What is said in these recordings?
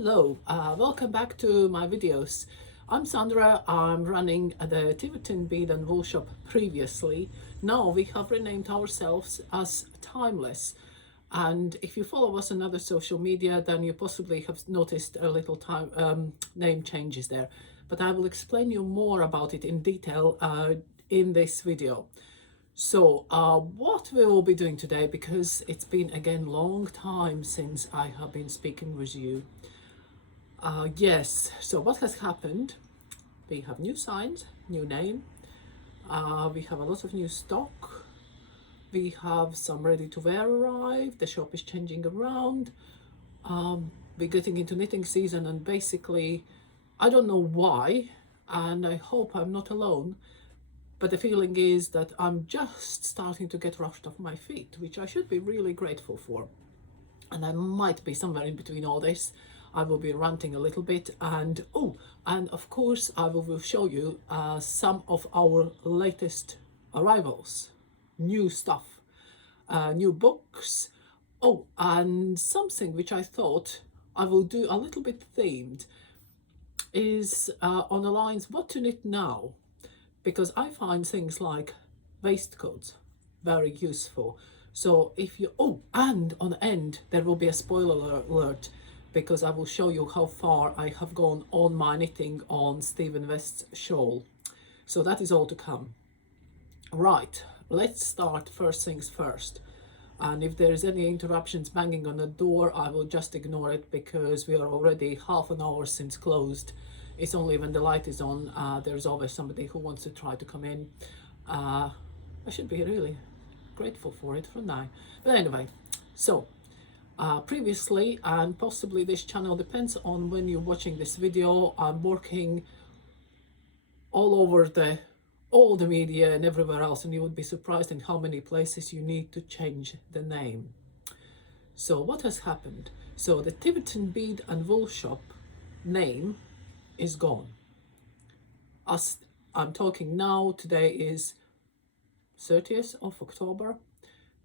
Hello, welcome back to my videos. I'm Sandra. I'm running the Tiverton Bead and Wool shop previously. Now we have renamed ourselves as Timeless, and if you follow us on other social media, then you possibly have noticed a little name changes there, but I will explain you more about it in detail in this video. So what we will be doing today, because it's been again long time since I have been speaking with you. Yes, so what has happened? We have new signs, new name, we have a lot of new stock, we have some ready to wear arrived, the shop is changing around, we're getting into knitting season, and basically I don't know why, and I hope I'm not alone, but the feeling is that I'm just starting to get rushed off my feet, which I should be really grateful for. And I might be somewhere in between all this. I will be ranting a little bit, and of course I will show you some of our latest arrivals, new stuff, new books. And something which I thought I will do a little bit themed is on the lines what to knit now, because I find things like waistcoats very useful. So if you, and on the end there will be a spoiler alert, because I will show you how far I have gone on my knitting on Stephen West's Shawl. So that is all to come. Right, let's start first things first. And if there is any interruptions banging on the door, I will just ignore it, because we are already half an hour since closed. It's only when the light is on, there's always somebody who wants to try to come in. I should be really grateful for it from now. But anyway, so previously, and possibly this channel, depends on when you're watching this video, I'm working all over all the media and everywhere else, and you would be surprised in how many places you need to change the name. So what has happened? So the Tiverton Bead and Wool shop name is gone. As I'm talking now, today is 30th of October.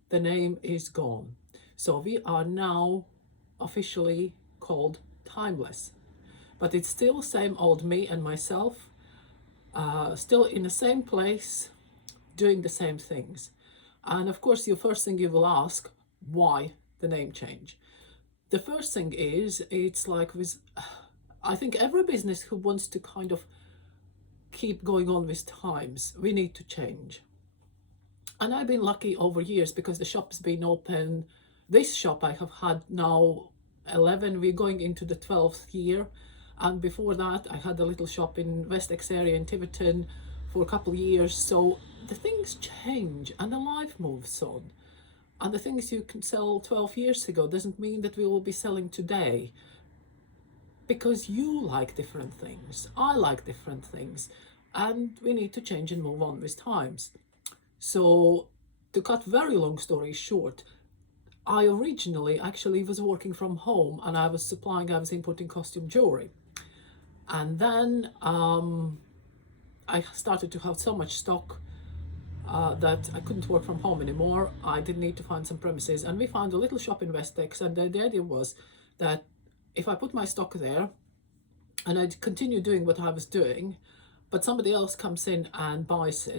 The name is gone. So we are now officially called Timeless, but it's still same old me and myself, still in the same place, doing the same things. And of course, the first thing you will ask, why the name change? The first thing is, it's like with, I think every business who wants to kind of keep going on with times, we need to change. And I've been lucky over years, because the shop has been open. This shop I have had now 11, we're going into the 12th year. And before that, I had a little shop in Wessex area in Tiverton for a couple of years. So the things change and the life moves on. And the things you can sell 12 years ago doesn't mean that we will be selling today. Because you like different things, I like different things, and we need to change and move on with times. So to cut very long story short, I originally actually was working from home, and I was importing costume jewelry. And then I started to have so much stock that I couldn't work from home anymore. I did need to find some premises, and we found a little shop in Wessex, and the idea was that if I put my stock there and I'd continue doing what I was doing, but somebody else comes in and buys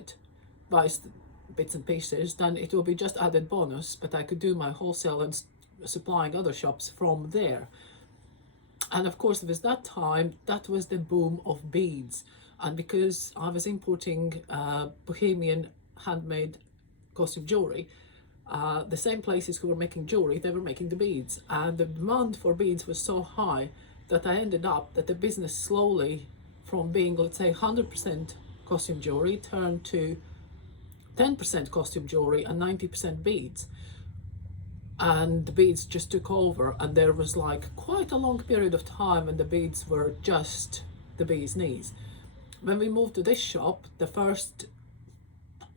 bits and pieces, then it will be just added bonus, but I could do my wholesale and supplying other shops from there. And of course, with that time, that was the boom of beads. And because I was importing Bohemian handmade costume jewelry, the same places who were making jewelry, they were making the beads, and the demand for beads was so high that I ended up that the business slowly, from being, let's say, 100% costume jewelry, turned to 10% costume jewelry and 90% beads. And the beads just took over, and there was like quite a long period of time when the beads were just the bee's knees. When we moved to this shop, the first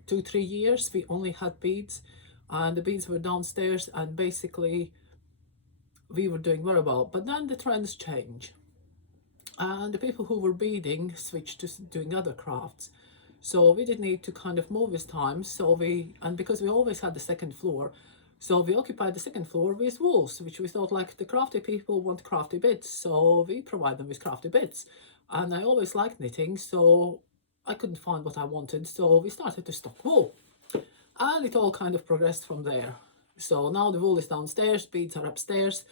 2-3 years we only had beads, and the beads were downstairs, and basically we were doing very well. But then the trends change, and the people who were beading switched to doing other crafts. So we did need to kind of move with time. So and because we always had the second floor, So we occupied the second floor with wools, which we thought like the crafty people want crafty bits, so we provide them with crafty bits. And I always liked knitting, so I couldn't find what I wanted, so we started to stock wool. And it all kind of progressed from there. So now the wool is downstairs, beads are upstairs.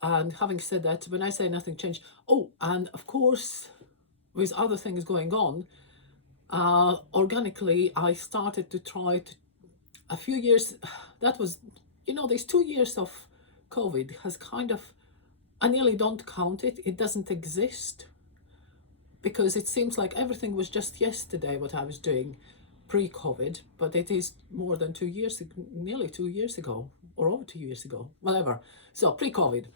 And having said that, when I say nothing changed, oh, and of course, with other things going on, organically, I started to try to, a few years, that was, you know, these 2 years of COVID has kind of, I nearly don't count it, it doesn't exist, because it seems like everything was just yesterday what I was doing pre-COVID, but it is more than 2 years, nearly 2 years ago, or over 2 years ago, whatever. So pre-COVID.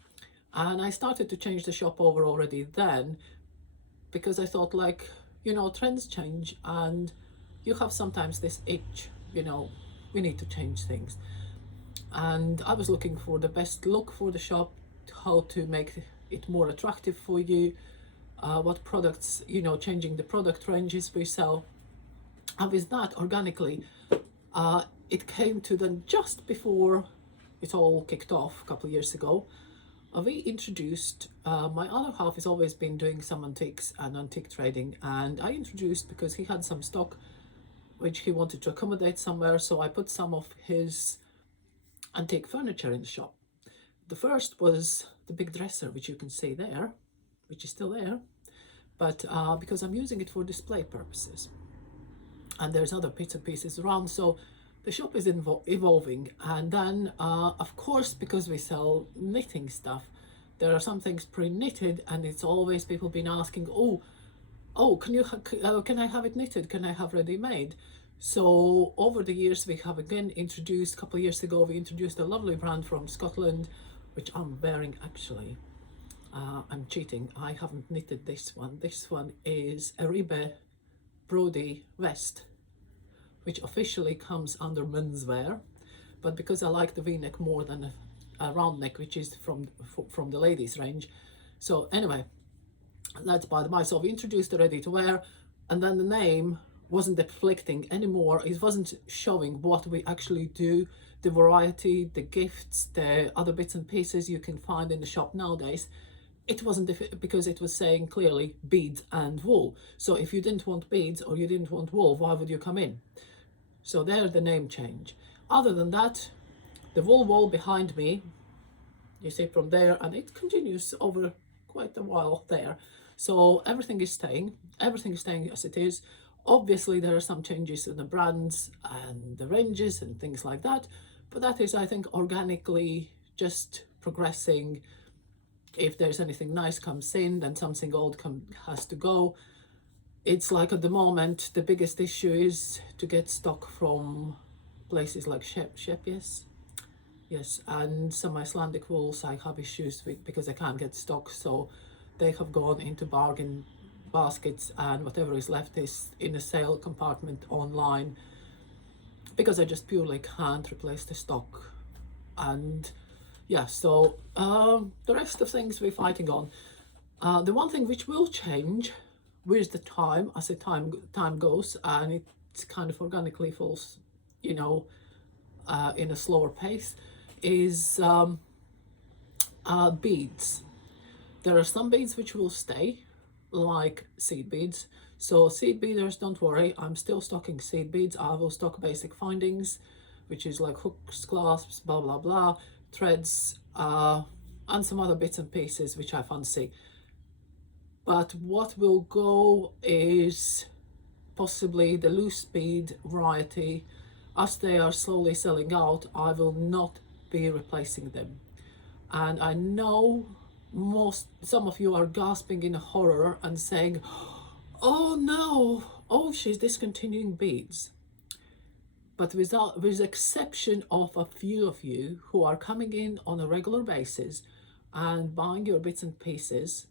And I started to change the shop over already then, because I thought like, you know, trends change and you have sometimes this itch, you know, we need to change things. And I was looking for the best look for the shop, how to make it more attractive for you, what products, you know, changing the product ranges we sell. And with that, organically, it came to then just before it all kicked off a couple of years ago. We introduced, my other half has always been doing some antiques and antique trading, and I introduced, because he had some stock which he wanted to accommodate somewhere, so I put some of his antique furniture in the shop. The first was the big dresser, which you can see there, which is still there, but because I'm using it for display purposes, and there's other bits and pieces around, so the shop is evolving. And then of course, because we sell knitting stuff, there are some things pre-knitted, and it's always people been asking, can I have it knitted, can I have ready-made? So over the years we have again introduced, a couple of years ago we introduced a lovely brand from Scotland, which I'm wearing actually. I'm cheating, I haven't knitted this one. This one is a Ribe Brody vest, which officially comes under menswear, but because I like the v-neck more than a round neck, which is from the ladies range. So anyway, that's by the by. So we introduced the ready to wear, and then the name wasn't afflicting anymore. It wasn't showing what we actually do, the variety, the gifts, the other bits and pieces you can find in the shop nowadays. It wasn't, because it was saying clearly beads and wool. So if you didn't want beads or you didn't want wool, why would you come in? So there's the name change. Other than that, the wool wall behind me, you see from there, and it continues over quite a while there. So everything is staying as it is. Obviously there are some changes in the brands and the ranges and things like that, but that is, I think, organically just progressing. If there's anything nice comes in, then something old has to go. It's like at the moment, the biggest issue is to get stock from places like Shep, yes, and some Icelandic wools I have issues with because I can't get stock, so they have gone into bargain baskets, and whatever is left is in a sale compartment online, because I just purely can't replace the stock. And yeah, so the rest of things we're fighting on. The one thing which will change with the time, as the time goes, and it kind of organically falls, you know, in a slower pace, is beads. There are some beads which will stay, like seed beads. So seed beaders, don't worry, I'm still stocking seed beads. I will stock basic findings, which is like hooks, clasps, blah blah blah, threads, and some other bits and pieces which I fancy. But what will go is possibly the loose bead variety. As they are slowly selling out, I will not be replacing them. And I know some of you are gasping in horror and saying, oh no, oh, she's discontinuing beads. But with exception of a few of you who are coming in on a regular basis and buying your bits and pieces,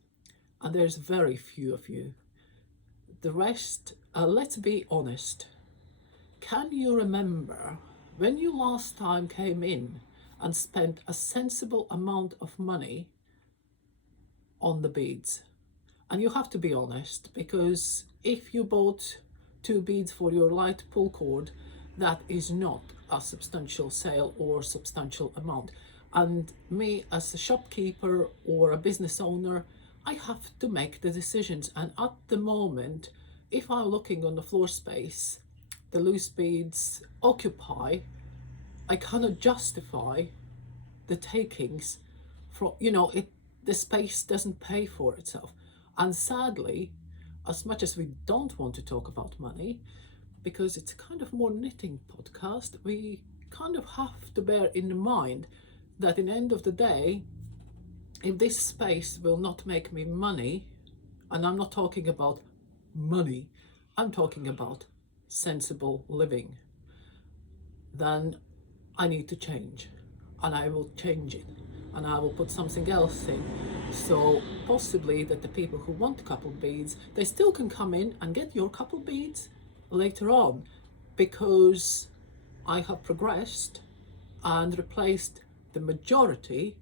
and there's very few of you, the rest, let's be honest, can you remember when you last time came in and spent a sensible amount of money on the beads? And you have to be honest, because if you bought 2 beads for your light pull cord that is not a substantial sale or substantial amount. And me as a shopkeeper or a business owner, I have to make the decisions. And at the moment, if I'm looking on the floor space, the loose beads occupy, I cannot justify the takings from, the space doesn't pay for itself. And sadly, as much as we don't want to talk about money, because it's kind of more knitting podcast, we kind of have to bear in mind that in the end of the day, if this space will not make me money, and I'm not talking about money, I'm talking about sensible living, then I need to change, and I will change it, and I will put something else in. So possibly that the people who want couple beads, they still can come in and get your couple beads later on, because I have progressed and replaced the majority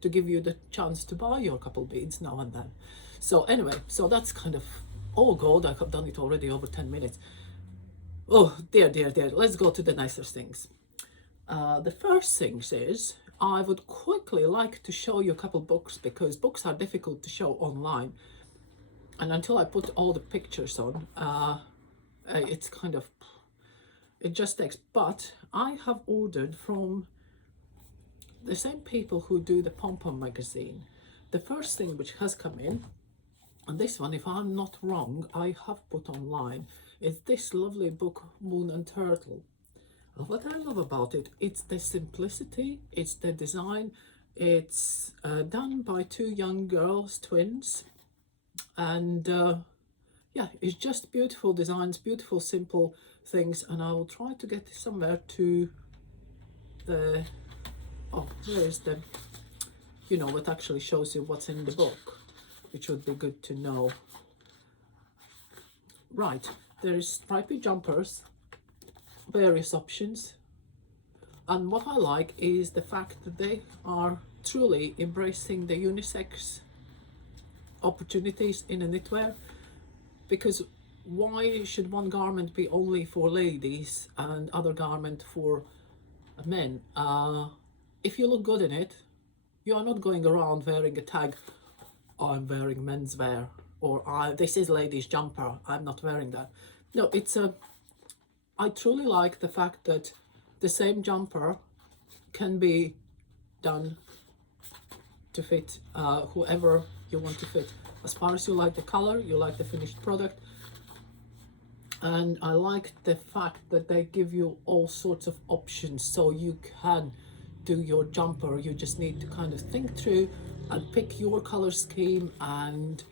to give you the chance to buy your couple beads now and then. So anyway, so that's kind of all good. I have done it already over 10 minutes. Oh dear, let's go to the nicer things. The first things is, I would quickly like to show you a couple books, because books are difficult to show online, and until I put all the pictures on, it's kind of, it just takes. But I have ordered from the same people who do the Pom Pom magazine. The first thing which has come in, and this one, if I'm not wrong, I have put online, is this lovely book, Moon and Turtle. What I love about it, it's the simplicity, it's the design, it's done by two young girls, twins, and yeah, it's just beautiful designs, beautiful simple things. And I will try to get somewhere to the, oh, where is the, what actually shows you what's in the book, which would be good to know. Right, there is stripy jumpers, various options, and what I like is the fact that they are truly embracing the unisex opportunities in a knitwear, because why should one garment be only for ladies and other garment for men? If you look good in it, you are not going around wearing a tag, I'm wearing menswear, or this is ladies jumper, I'm not wearing that. No, it's a, I truly like the fact that the same jumper can be done to fit whoever you want to fit, as far as you like the color, you like the finished product. And I like the fact that they give you all sorts of options, so you can do your jumper. You just need to kind of think through and pick your color scheme, and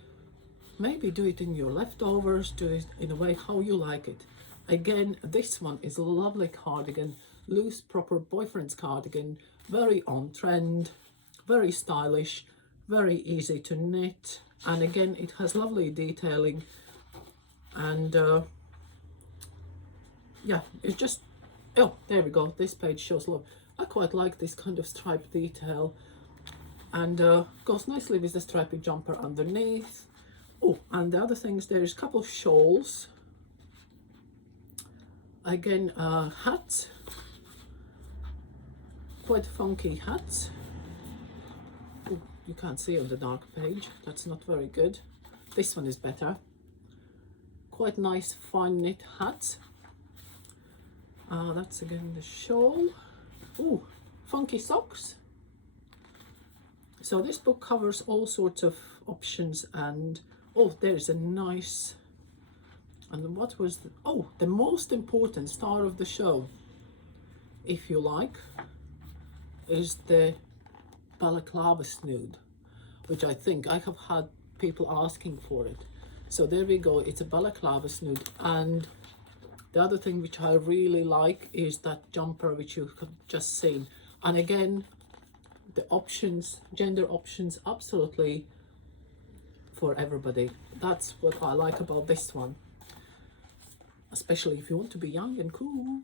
maybe do it in your leftovers, do it in a way how you like it. Again, this one is a lovely cardigan, loose proper boyfriend's cardigan, very on trend, very stylish, very easy to knit, and again it has lovely detailing, and yeah, it's just, oh, there we go, this page shows love. I quite like this kind of stripe detail, and goes nicely with the stripy jumper underneath. Oh, and the other things, there's a couple of shawls, again hat, quite funky hat. Oh, you can't see on the dark page, that's not very good. This one is better. Quite nice fine knit hat. That's again the shawl. Oh, funky socks. So this book covers all sorts of options, and oh, there's a nice, and what was the, oh, the most important star of the show, if you like, is the balaclava snood, which I think I have had people asking for it. So there we go, it's a balaclava snood. And the other thing which I really like is that jumper which you have just seen. And again, the options, gender options, absolutely for everybody. That's what I like about this one, especially if you want to be young and cool.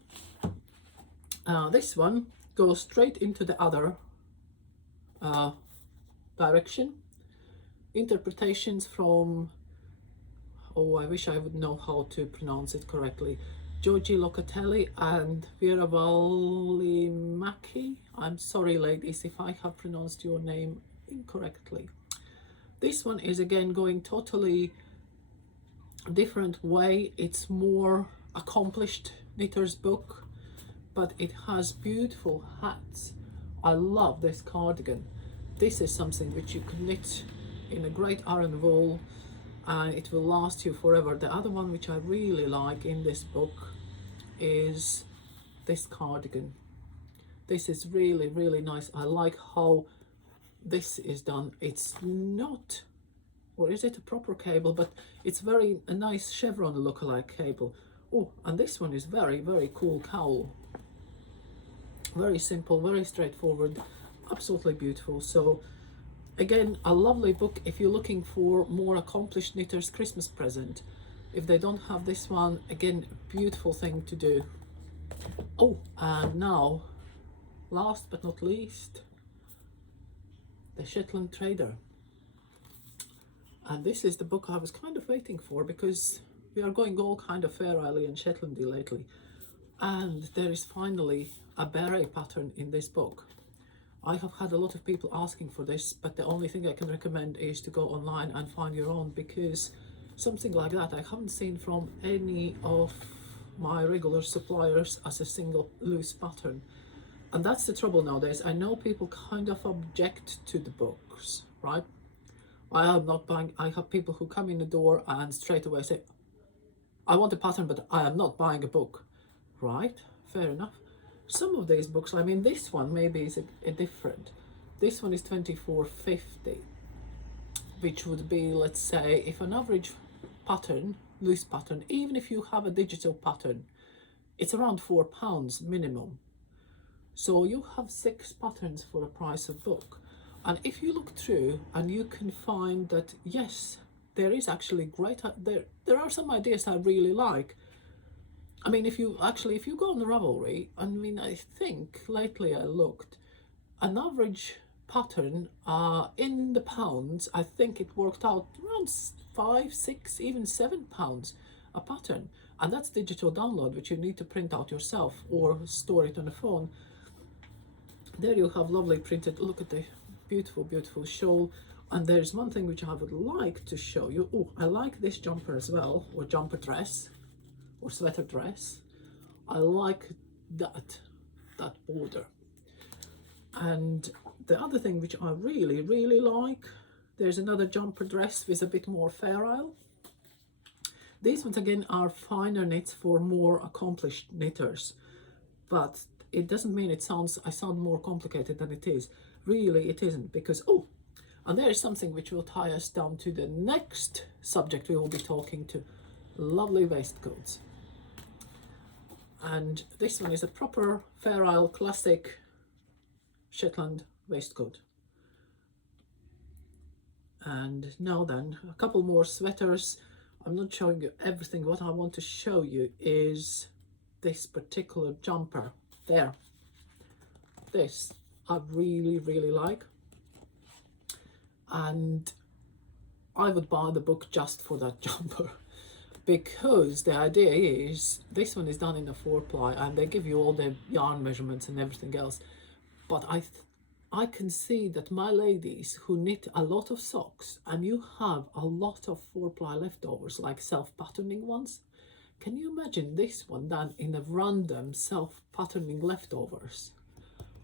This one goes straight into the other direction. Interpretations from, oh, I wish I would know how to pronounce it correctly. Georgie Locatelli and Vera Valimaki. I'm sorry, ladies, if I have pronounced your name incorrectly. This one is again going totally different way. It's more accomplished knitter's book, but it has beautiful hats. I love this cardigan. This is something which you could knit in a great iron wool and it will last you forever. The other one which I really like in this book is this cardigan. This is really, really nice. I like how this is done. It's not, or is it a proper cable, but it's very a nice chevron look-alike cable. Oh, and this one is very, very cool cowl. Very simple, very straightforward, absolutely beautiful. So again, a lovely book if you're looking for more accomplished knitters' Christmas present. If they don't have this one, again, beautiful thing to do. Oh, and now, last but not least, the Shetland Trader. And this is the book I was kind of waiting for, because we are going all kind of Fair Isle and Shetlandy lately. And there is finally a beret pattern in this book. I have had a lot of people asking for this, but the only thing I can recommend is to go online and find your own, because something like that I haven't seen from any of my regular suppliers as a single loose pattern. And that's the trouble nowadays. I know people kind of object to the books, right? I am not buying. I have people who come in the door and straight away say, I want a pattern, but I am not buying a book. Right, fair enough. Some of these books, I mean, this one maybe is a different. This one is 24.50, which would be, let's say, if an average pattern, loose pattern, even if you have a digital pattern, it's around £4 minimum. So you have 6 patterns for a price of book. And if you look through and you can find that, yes, there is actually great, there are some ideas I really like. I mean, if you go on the Ravelry, I mean, I think lately I looked, an average pattern in the pounds, I think it worked out around 5, 6, even £7 a pattern. And that's digital download, which you need to print out yourself or store it on a phone. There you have lovely printed, look at the beautiful, beautiful shawl. And there's one thing which I would like to show you. Oh, I like this jumper as well, or jumper dress, or sweater dress. I like that border. And the other thing which I really, really like, there's another jumper dress with a bit more Fair Isle. These ones again are finer knits for more accomplished knitters, but it doesn't mean I sound more complicated than it is. Really it isn't, because oh, and there is something which will tie us down to the next subject we will be talking to, lovely waistcoats. And this one is a proper Fair Isle classic Shetland waistcoat. And now then, a couple more sweaters. I'm not showing you everything. What I want to show you is this particular jumper there. This I really, really like. And I would buy the book just for that jumper. Because the idea is, this one is done in a 4-ply and they give you all the yarn measurements and everything else. But I can see that my ladies who knit a lot of socks, and you have a lot of 4-ply leftovers, like self-patterning ones. Can you imagine this one done in a random self-patterning leftovers?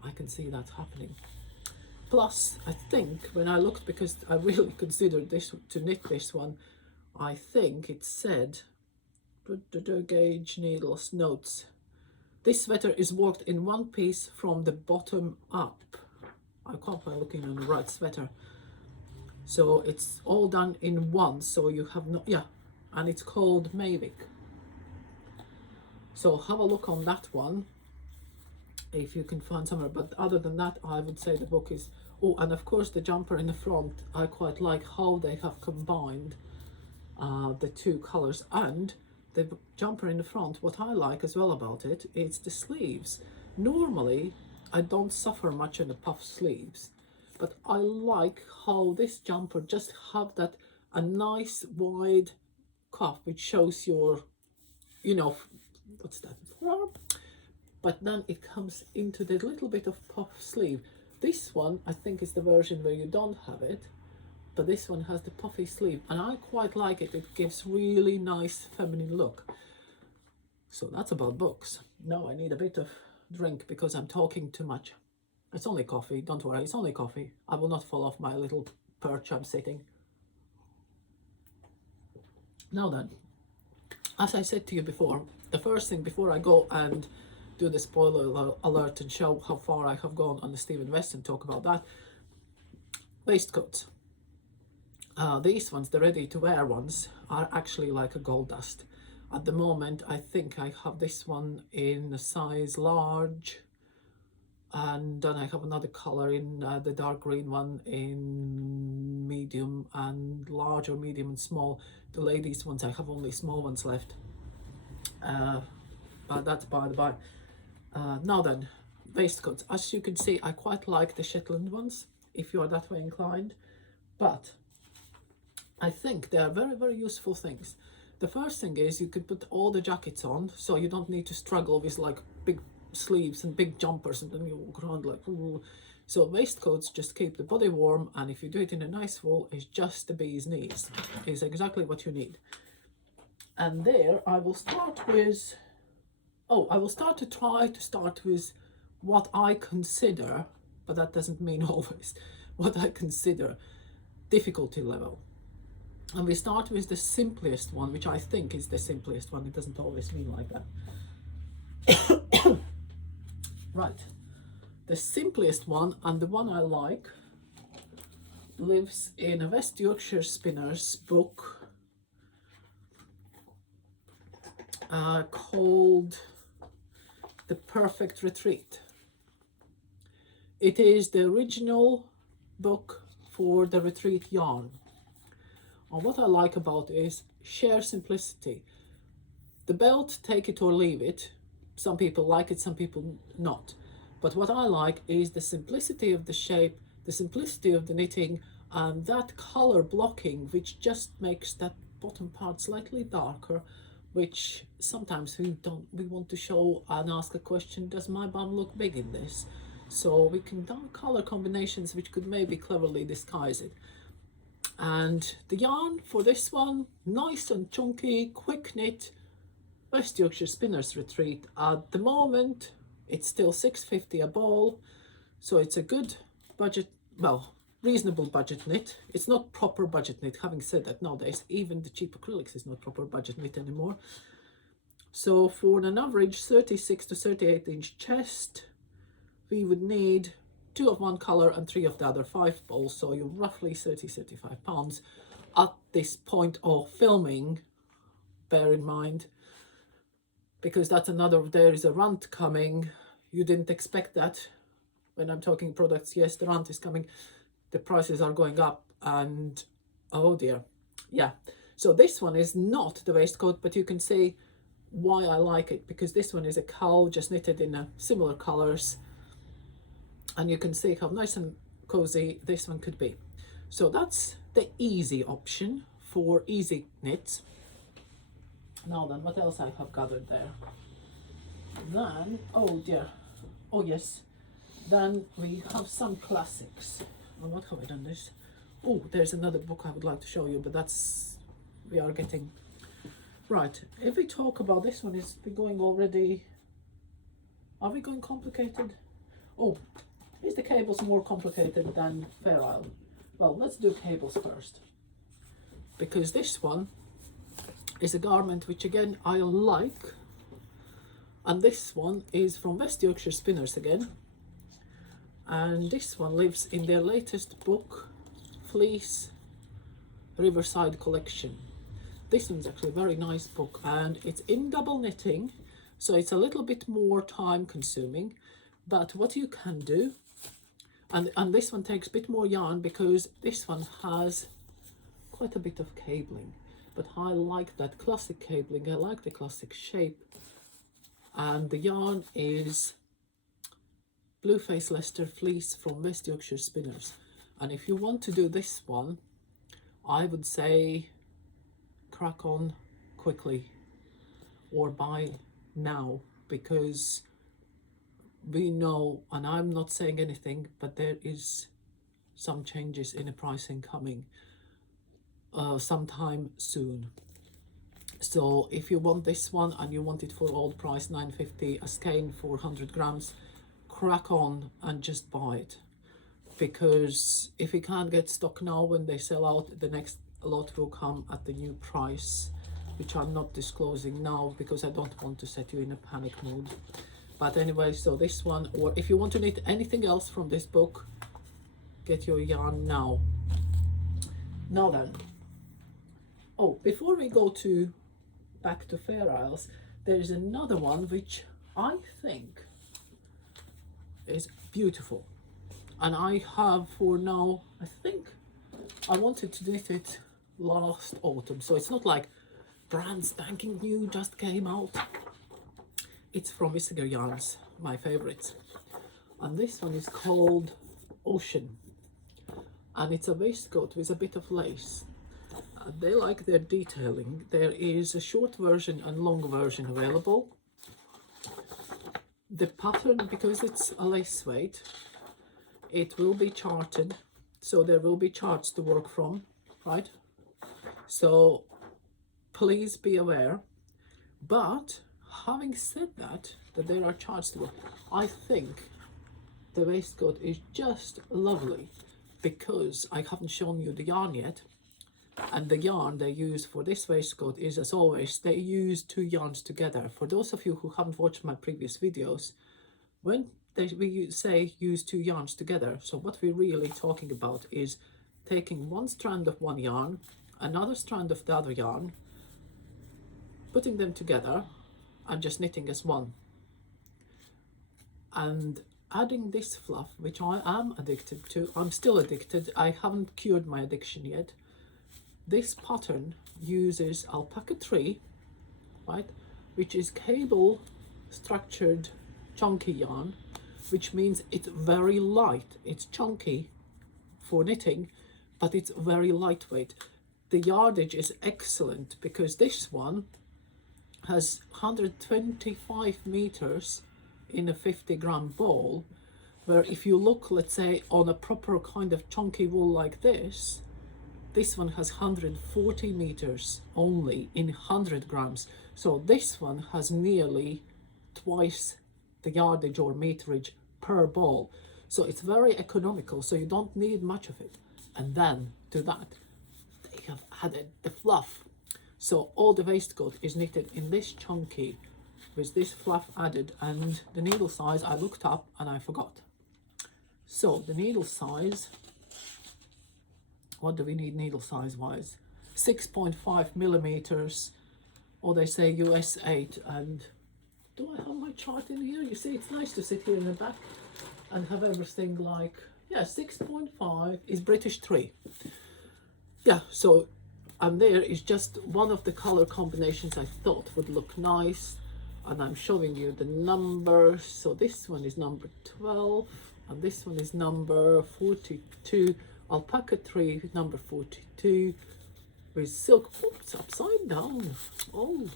I can see that happening. Plus, I think when I looked, because I really considered this to knit this one, I think it said, gauge needles notes. This sweater is worked in one piece from the bottom up. I can't find looking on the right sweater. So it's all done in one. So you have no, yeah, and it's called Mavic. So have a look on that one if you can find somewhere. But other than that, I would say the book is, oh, and of course the jumper in the front, I quite like how they have combined the two colors. And the jumper in the front, what I like as well about it is the sleeves. Normally I don't suffer much in the puff sleeves, but I like how this jumper just have that a nice wide cuff which shows your, you know, what's that for? But then it comes into the little bit of puff sleeve. This one I think is the version where you don't have it, but this one has the puffy sleeve, and I quite like it. It gives really nice feminine look. So that's about books. Now I need a bit of drink because I'm talking too much. It's only coffee, don't worry, it's only coffee. I will not fall off my little perch I'm sitting. Now then, as I said to you before, the first thing before I go and do the spoiler alert and show how far I have gone on the Stephen Weston, talk about that, waistcoats. These ones, the ready to wear ones, are actually like a gold dust. At the moment, I think I have this one in a size large, and then I have another color in the dark green one in medium and large, or medium and small. The ladies ones, I have only small ones left, but that's by the by. Now then, waistcoats. As you can see, I quite like the Shetland ones, if you are that way inclined, but I think they are very, very useful things. The first thing is you could put all the jackets on, so you don't need to struggle with like big sleeves and big jumpers, and then you walk around like, ooh. So waistcoats just keep the body warm, and if you do it in a nice wool, it's just the bee's knees. Is exactly what you need. And there I will start with, I will start with what I consider, but that doesn't mean always, what I consider difficulty level. And we start with the simplest one, which I think is the simplest one. It doesn't always mean like that. Right. The simplest one, and the one I like, lives in a West Yorkshire spinner's book called The Perfect Retreat. It is the original book for the retreat yarn. And what I like about it is sheer simplicity. The belt, take it or leave it. Some people like it, some people not. But what I like is the simplicity of the shape, the simplicity of the knitting, and that color blocking, which just makes that bottom part slightly darker, which sometimes we want to show and ask a question, does my bum look big in this? So we can do color combinations which could maybe cleverly disguise it. And the yarn for this one, nice and chunky, quick knit, West Yorkshire Spinners Retreat. At the moment, it's still $6.50 a ball, so it's a good budget, well, reasonable budget knit. It's not proper budget knit. Having said that, nowadays, even the cheap acrylics is not proper budget knit anymore. So for an average 36 to 38 inch chest, we would need 2 of one color and 3 of the other, 5 balls, so you're roughly 30-35 pounds at this point of filming. Bear in mind, because that's another, there is a rant coming. You didn't expect that when I'm talking products. Yes, the rant is coming, the prices are going up, and oh dear. Yeah, so this one is not the waistcoat, but you can see why I like it, because this one is a cowl just knitted in a similar colors, and you can see how nice and cozy this one could be. So that's the easy option for easy knits. Now then, what else I have gathered there? Then, oh dear, oh yes, then we have some classics. Oh, what have I done this? Oh, there's another book I would like to show you, but that's, we are getting, right. If we talk about this one, is we going already, are we going complicated? Oh, is the cables more complicated than Fair Isle? Well, let's do cables first, because this one is a garment which again I like, and this one is from West Yorkshire Spinners again, and this one lives in their latest book, Fleece Riverside collection. This one's actually a very nice book, and it's in double knitting, so it's a little bit more time consuming, but what you can do, and this one takes a bit more yarn because this one has quite a bit of cabling, but I like that classic cabling, I like the classic shape, and the yarn is Blueface Leicester fleece from West Yorkshire Spinners. And if you want to do this one, I would say crack on quickly, or buy now, because we know, and I'm not saying anything, but there is some changes in the pricing coming sometime soon. So if you want this one and you want it for old price, 9.50 a skein for 100 grams, crack on and just buy it, because if you can't get stock now, when they sell out, the next lot will come at the new price, which I'm not disclosing now because I don't want to set you in a panic mood. But anyway, so this one, or if you want to knit anything else from this book, get your yarn now. Now then, oh, before we go to back to Fair Isles, there is another one which I think is beautiful, and I have for now, I think I wanted to knit it last autumn, so it's not like brand spanking new, just came out. It's from Missinger Yarns, my favorite, and this one is called Ocean, and it's a waistcoat with a bit of lace. They like their detailing. There is a short version and long version available. The pattern, because it's a lace weight, it will be charted, so there will be charts to work from, right? So please be aware. But having said that there are charts to work, I think the waistcoat is just lovely, because I haven't shown you the yarn yet. And the yarn they use for this waistcoat is, as always, they use two yarns together. For those of you who haven't watched my previous videos, when we say use two yarns together, so what we're really talking about is taking one strand of one yarn, another strand of the other yarn, putting them together and just knitting as one. And adding this fluff, which I am addicted to, I'm still addicted, I haven't cured my addiction yet. This pattern uses alpaca 3, right, which is cable structured chunky yarn, which means it's very light. It's chunky for knitting, but it's very lightweight. The yardage is excellent, because this one has 125 meters in a 50-gram ball, where if you look, let's say, on a proper kind of chunky wool like this one has 140 meters only in 100 grams. So this one has nearly twice the yardage or meterage per ball. So it's very economical, so you don't need much of it. And then to that, they have added the fluff. So all the waistcoat is knitted in this chunky with this fluff added, and the needle size I looked up and I forgot. So the needle size, what do we need needle size wise? 6.5 millimeters, or they say US 8. And do I have my chart in here? You see, it's nice to sit here in the back and have everything like, yeah, 6.5 is British 3. Yeah, so, and there is just one of the color combinations I thought would look nice, and I'm showing you the numbers. So this one is number 12, and this one is number 42. Alpaca 3, number 42, with silk. Oops, upside down. Oh,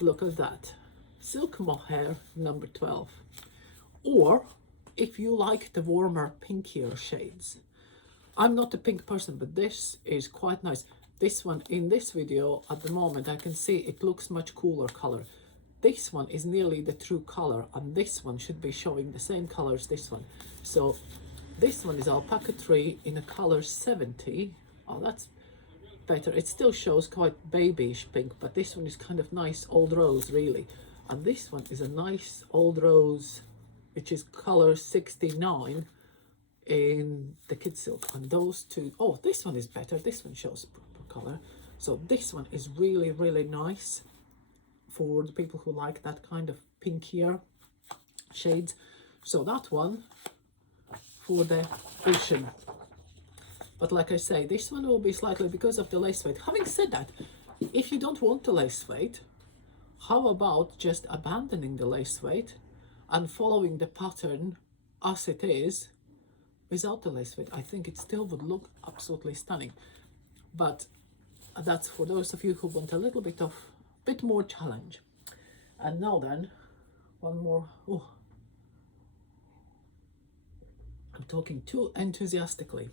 look at that. Silk mohair, number 12. Or, if you like the warmer, pinkier shades. I'm not a pink person, but this is quite nice. This one, in this video, at the moment, I can see it looks much cooler color. This one is nearly the true color, and this one should be showing the same color as this one. So, this one is alpaca 3 in a color 70. Oh, that's better. It still shows quite babyish pink, but this one is kind of nice old rose, really. And this one is a nice old rose, which is color 69 in the kid silk. And those two, oh, this one is better. This one shows proper color. So this one is really, really nice for the people who like that kind of pinkier shades. So that one for the Ocean. But like I say, this one will be slightly because of the lace weight. Having said that, if you don't want the lace weight, how about just abandoning the lace weight and following the pattern as it is without the lace weight? I think it still would look absolutely stunning. But that's for those of you who want a little bit more challenge. And now then, one more. Oh, I'm talking too enthusiastically.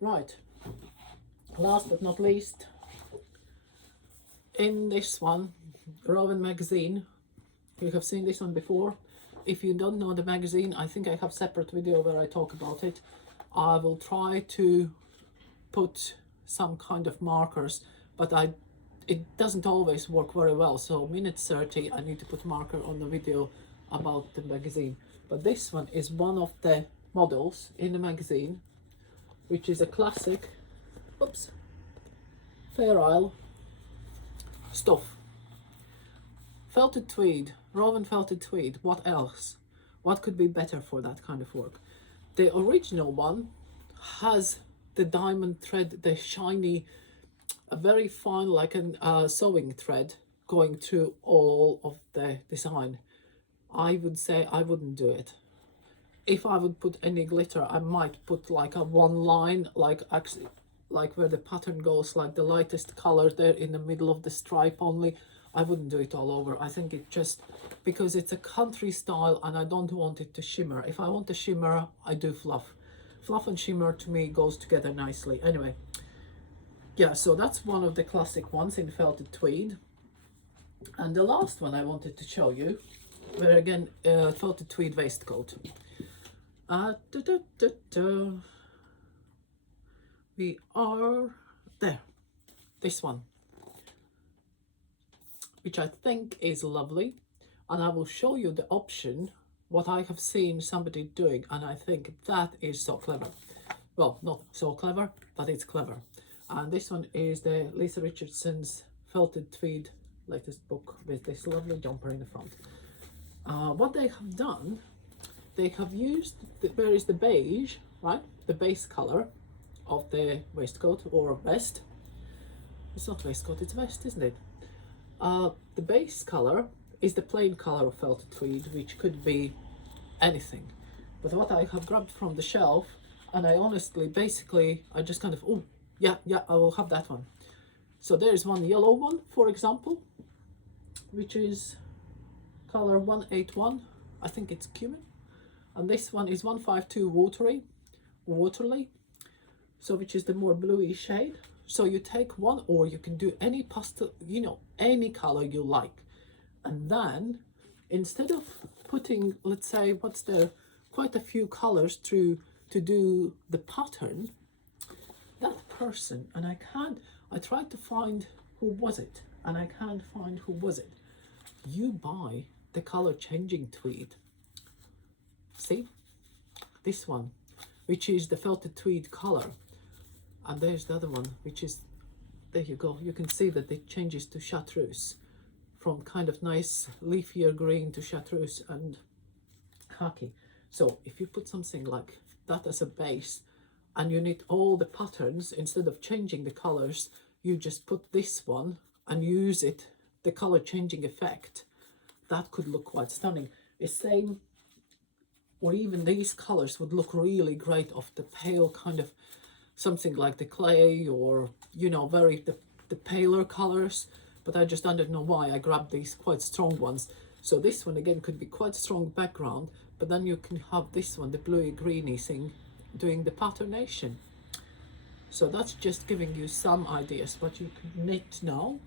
Right, last but not least, in this one, Rowan magazine, you have seen this one before. If you don't know the magazine, I think I have separate video where I talk about it. I will try to put some kind of markers, but it doesn't always work very well. So minute 30, I need to put marker on the video about the magazine. But this one is one of the models in the magazine, which is a classic, oops, Fair Isle stuff. Felted tweed, Rowan felted tweed, what else? What could be better for that kind of work? The original one has the diamond thread, the shiny, a very fine, like a sewing thread going through all of the design. I would say I wouldn't do it. If I would put any glitter, I might put like a one line, like actually, like where the pattern goes, like the lightest color there in the middle of the stripe only. I wouldn't do it all over. I think it just, because it's a country style and I don't want it to shimmer. If I want a shimmer, I do fluff. Fluff and shimmer to me goes together nicely. Anyway, yeah, so that's one of the classic ones in felted tweed. And the last one I wanted to show you, where again, felted tweed waistcoat. We are there, this one, which I think is lovely, and I will show you the option what I have seen somebody doing, and I think that is so clever. Well, not so clever, but it's clever. And this one is the Lisa Richardson's felted tweed latest book with this lovely jumper in the front. What they have done, they have used where is the beige, right, the base color of the waistcoat or vest. It's not waistcoat, it's vest, isn't it? The base color is the plain color of felted tweed, which could be anything. But what I have grabbed from the shelf, and I honestly, basically, I just kind of, oh, yeah, I will have that one. So there's one yellow one, for example, which is color 181. I think it's cumin. And this one is 152 waterly, so which is the more bluey shade. So you take one, or you can do any pastel, you know, any color you like. And then instead of putting, let's say, what's there, quite a few colors through to do the pattern, that person, and I tried to find who was it, and I can't find who was it. You buy the color changing tweed. See, this one, which is the felted tweed color. And there's the other one, which is, there you go. You can see that it changes to chartreuse, from kind of nice leafier green to chartreuse and khaki. So if you put something like that as a base, and you need all the patterns, instead of changing the colors, you just put this one and use it, the color changing effect. That could look quite stunning. The same, or even these colors would look really great off the pale kind of, something like the clay, or, you know, very the paler colors. But I just don't know why I grabbed these quite strong ones. So this one again could be quite strong background, but then you can have this one, the bluey greeny thing, doing the patternation. So that's just giving you some ideas what you could knit now,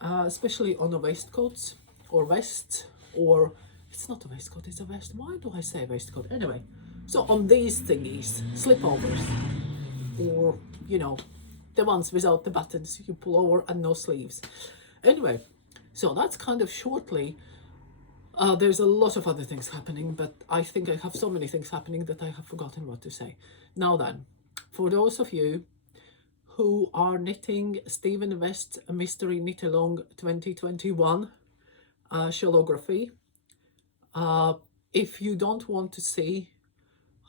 especially on the waistcoats or vests, or it's not a waistcoat, it's a vest. Why do I say waistcoat? Anyway, so on these thingies, slipovers, or, you know, the ones without the buttons, you pull over and no sleeves. Anyway, so that's kind of shortly. There's a lot of other things happening, but I think I have so many things happening that I have forgotten what to say. Now then, for those of you who are knitting Stephen West's Mystery Knit Along 2021 Shawlography, if you don't want to see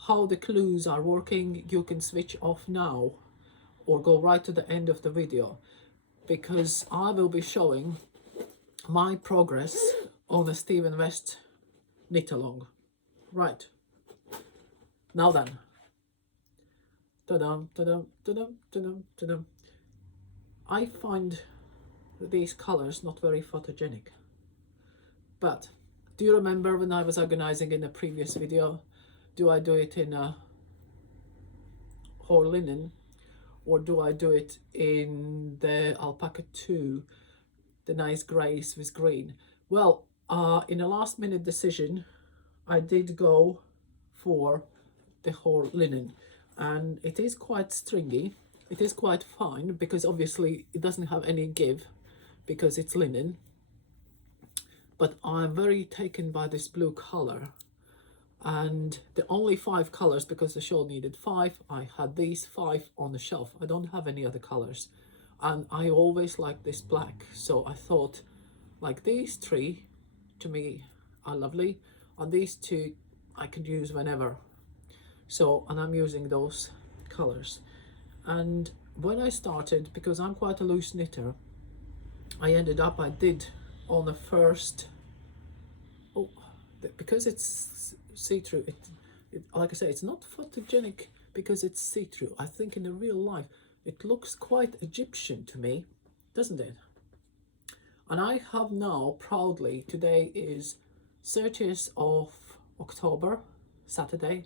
how the clues are working, you can switch off now or go right to the end of the video, because I will be showing my progress on the Stephen West knit along. Right, now then, ta-dum, ta-dum, ta-dum, ta-dum, ta-dum. I find these colors not very photogenic. But do you remember when I was organizing in a previous video, do I do it in a whole linen, or do I do it in the alpaca 2, the nice grays with green? Well, in a last minute decision, I did go for the whole linen, and it is quite stringy. It is quite fine because obviously it doesn't have any give because it's linen. But I'm very taken by this blue color, and the only 5 colors, because the shawl needed 5, I had these 5 on the shelf. I don't have any other colors, and I always like this black, so I thought like these 3 to me are lovely, and these 2 I could use whenever. So, and I'm using those colors. And when I started, because I'm quite a loose knitter, I did on the first, because it's see-through, it like I say, it's not photogenic because it's see-through. I think in the real life it looks quite Egyptian to me, doesn't it? And I have now proudly, today is 30th of October, Saturday.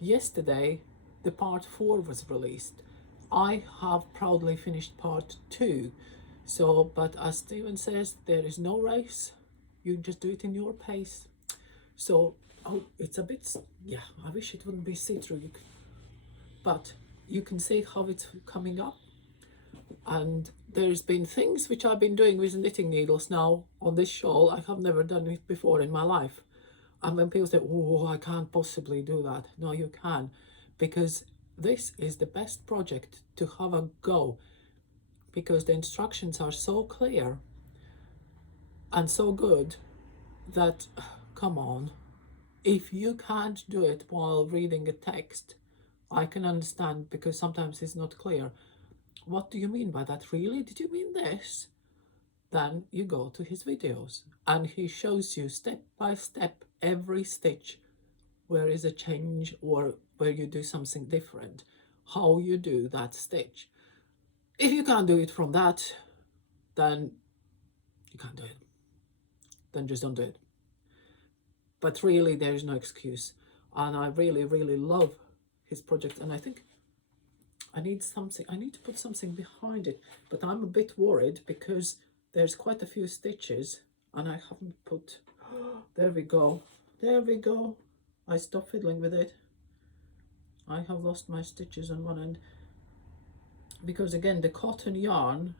Yesterday the part 4 was released. I have proudly finished part 2. So, but as Steven says, there is no race, you just do it in your pace. So, oh, it's a bit, yeah, I wish it wouldn't be see-through, but you can see how it's coming up. And there's been things which I've been doing with knitting needles now on this shawl. I have never done it before in my life. And when people say, oh, I can't possibly do that. No, you can, because this is the best project to have a go, because the instructions are so clear and so good that, come on, if you can't do it while reading a text, I can understand, because sometimes it's not clear. What do you mean by that? Really? Did you mean this? Then you go to his videos and he shows you step by step every stitch where is a change or where you do something different, how you do that stitch. If you can't do it from that, then you can't do it. Then just don't do it. But really, there is no excuse. And I really, really love his project. And I think I need to put something behind it. But I'm a bit worried because there's quite a few stitches and I haven't put, there we go. There we go. I stopped fiddling with it. I have lost my stitches on one end. Because again, the cotton yarn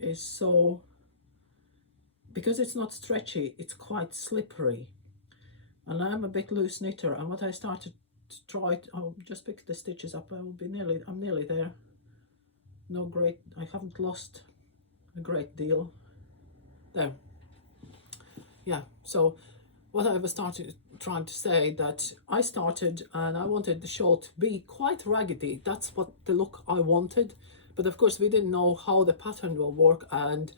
is so, because it's not stretchy, it's quite slippery. And I'm a bit loose knitter, and what I started to try, I'll just pick the stitches up, I'm nearly there. No great, I haven't lost a great deal. There. Yeah, so what I was trying to say, that I started and I wanted the shawl to be quite raggedy. That's what the look I wanted. But of course we didn't know how the pattern will work and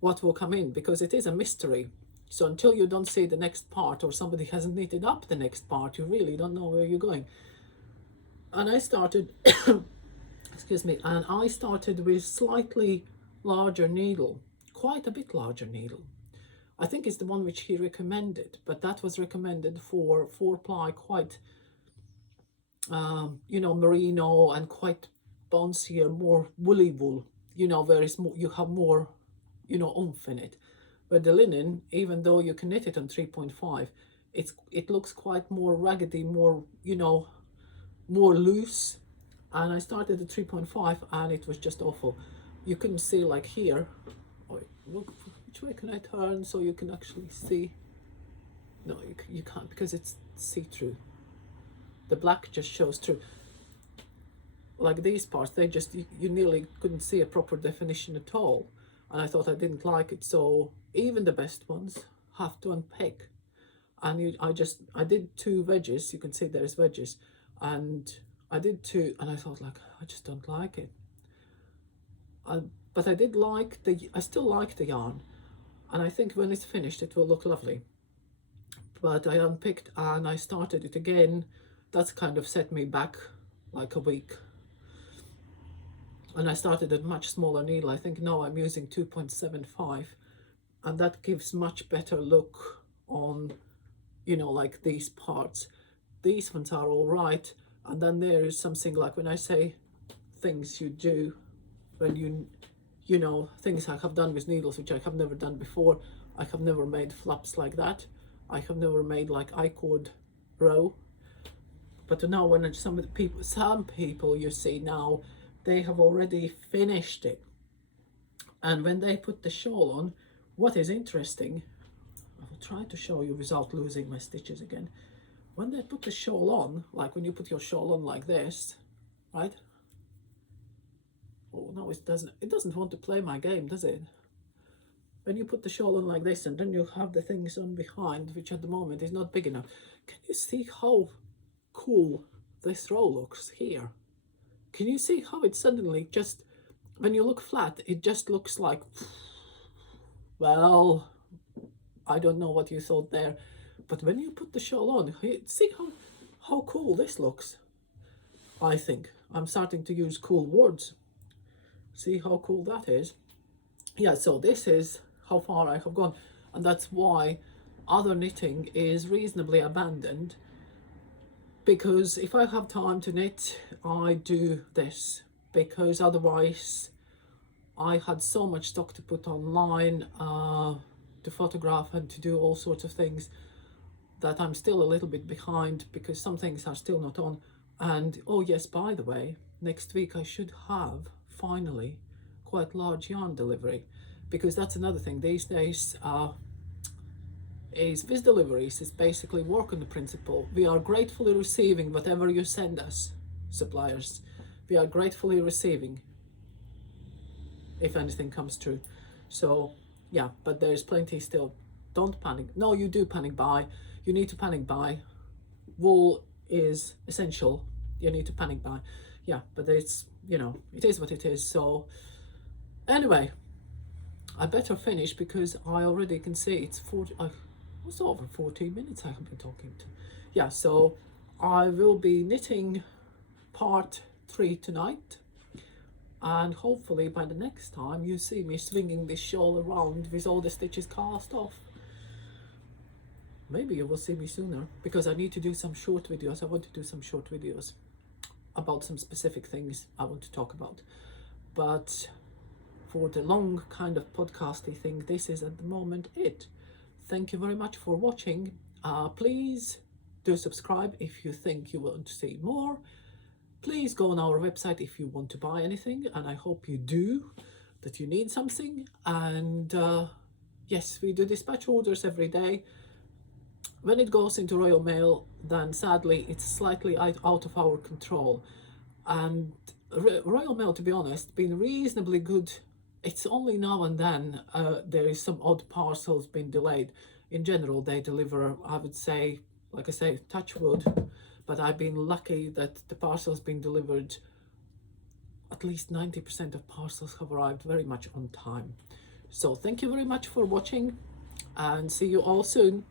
what will come in, because it is a mystery. So until you don't see the next part, or somebody hasn't knitted up the next part, you really don't know where you're going. And I started, excuse me, and I started with slightly larger needle, quite a bit larger needle. I think it's the one which he recommended, but that was recommended for 4-ply, quite, you know, merino and quite bouncier, more woolly wool, you know, where it's more, you have more, you know, oomph in it. But the linen, even though you can knit it on 3.5, it looks quite more raggedy, more, you know, more loose. And I started at 3.5 and it was just awful. You couldn't see, like here. Oh, look, which way can I turn so you can actually see? No, you can't, because it's see-through. The black just shows through. Like these parts, they just, you nearly couldn't see a proper definition at all. And I thought I didn't like it, so even the best ones have to unpick. And I did 2 wedges. You can see there's wedges, and I did 2, and I thought, like, I just don't like it. But I did like I still like the yarn, and I think when it's finished it will look lovely. But I unpicked and I started it again. That's kind of set me back like a week. And I started a much smaller needle. I think now I'm using 2.75, and that gives much better look on, you know, like these parts. These ones are all right. And then there is something like when I say things you do when you know, things I have done with needles which I have never done before. I have never made flaps like that. I have never made like I-cord row. But now when some people you see now, they have already finished it. And when they put the shawl on, what is interesting, I will try to show you without losing my stitches again. When they put the shawl on, like when you put your shawl on like this, right? Oh no, it doesn't want to play my game, does it? When you put the shawl on like this and then you have the things on behind, which at the moment is not big enough, can you see how cool this row looks here? Can you see how it suddenly just, when you look flat, it just looks like, well, I don't know what you thought there, but when you put the shawl on, see how cool this looks. I think I'm starting to use cool words. See how cool that is? Yeah, so this is how far I have gone, and that's why other knitting is reasonably abandoned, because if I have time to knit, I do this, because otherwise I had so much stock to put online, to photograph and to do all sorts of things, that I'm still a little bit behind because some things are still not on. And oh yes, by the way, next week I should have finally quite large yarn delivery, because that's another thing these days, is with deliveries is basically work on the principle we are gratefully receiving whatever you send us, suppliers. We are gratefully receiving if anything comes through. So yeah, but there's plenty still. Don't panic. No, you do panic buy. You need to panic buy. Wool is essential. You need to panic buy. Yeah, but it's, you know, it is what it is. So anyway, I better finish because I already can see it's 40, it's over 14 minutes I have been talking to. Yeah, so I will be knitting part 3 tonight, and hopefully by the next time you see me swinging this shawl around with all the stitches cast off. Maybe you will see me sooner, because I need to do some short videos. I want to do some short videos about some specific things I want to talk about. But for the long kind of podcasty thing, this is at the moment it. Thank you very much for watching. Please do subscribe if you think you want to see more. Please go on our website if you want to buy anything, and I hope you do, that you need something. And yes, we do dispatch orders every day. When it goes into Royal Mail, then sadly it's slightly out of our control. And Royal Mail, to be honest, been reasonably good. It's only now and then there is some odd parcels been delayed. In general, they deliver, I would say, like I say, touch wood, but I've been lucky that the parcel's been delivered. At least 90% of parcels have arrived very much on time. So thank you very much for watching, and see you all soon.